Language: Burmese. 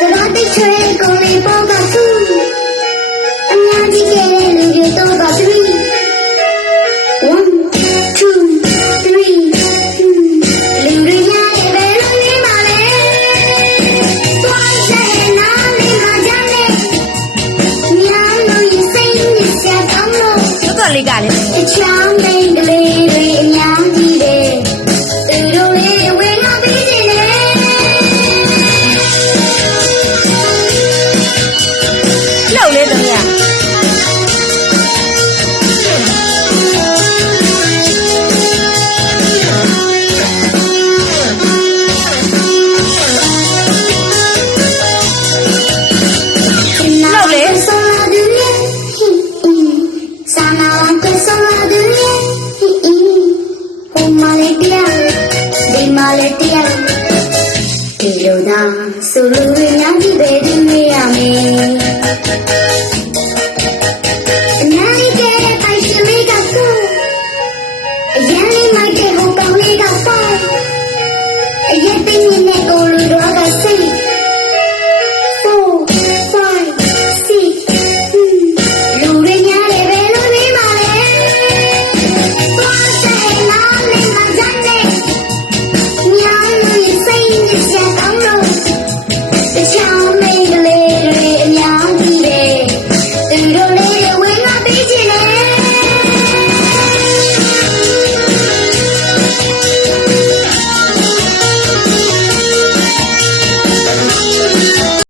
တိတ်ချွဲကိုလေးပေါ်ကသူအများကြီးကလေးလူတွေတော့ပါ3 1 2 3 လူတွေရဲ့ဘယ်လိုနေပါလဲသွားတဲ့နားလေးမှာကြမ်းနေညာလို့ရင်စိတ်နဲ့ဆက်ကောင်းလို့တော်လေးကလည်းအချမ်းသိန်းကလေးတွေအများကြီးတယ်သူတို့လေးဝင်လာပြီးနေတယ်လှုပ်လေးသမီးSolo